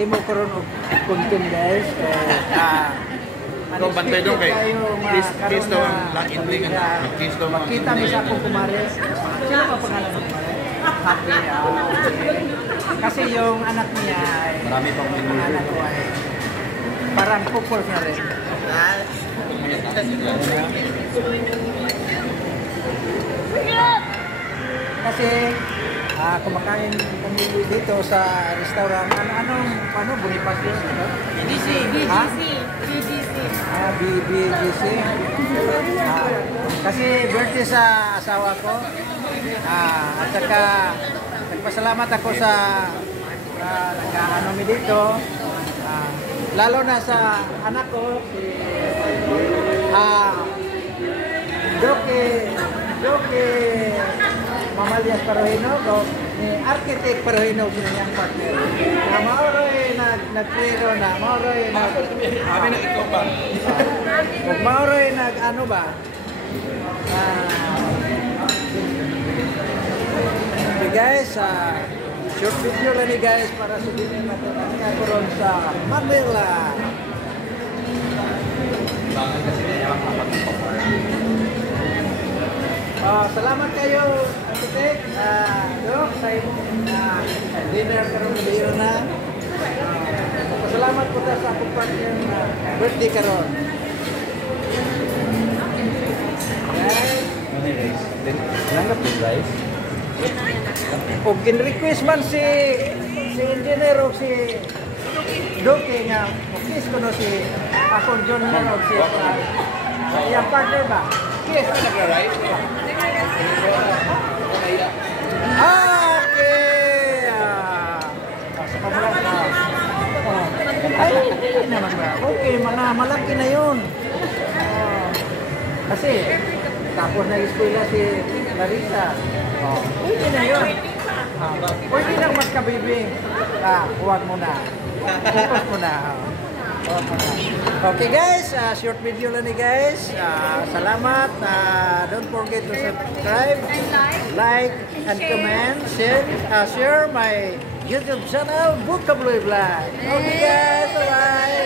himo karon og content guys. Kung bantay doon kay kiss daw ang langit ring kiss daw ang makita mo sa akong kumares. Sino pa pangalan mo kumares? Happy. Kasi yung anak niya ay marami pang anak ko ay parang couple na rin. Kasi kumakain kami dito sa restaurant. Ano, Bonifacio? BGC. BGC. Kasi birthday sa asawa ko. At saka nagpasalamat ako sa nag-ano mi dito. Lalo na sa anak ko, si Joke Mamalias Parohino, ni Architect Parohino kinanyang partner. Maoroy nagprero na, maoroy kami na ikaw pa. Maoroy ano ba? Okay guys, short video lang ni guys para sabihin natin ang karoon sa Manila. Salamat kayo, Architect. Dok, sa dinner karoon na biyo na. Salamat po sa akong partner na birthday karoon. Guys, Langgap yung rice. o gin-request man si engineer o si Doke nga kiss ko no si akong John o si yung partner ba? Kiss. Nagra-rice? Okay! Sa kamulat na. Ay, hindi naman ba? Okay, malaki na yun. Kasi, tapos nag-eskwela si Larissa. Pwede na yun. Pwede lang mas kabibing. Huwag mo na. Focus mo na. Okay guys, short video lang ni guys. Salamat. Don't forget to subscribe, like, and comment. Share my YouTube channel, Vocabulary Vlog. Okay guys, bye-bye.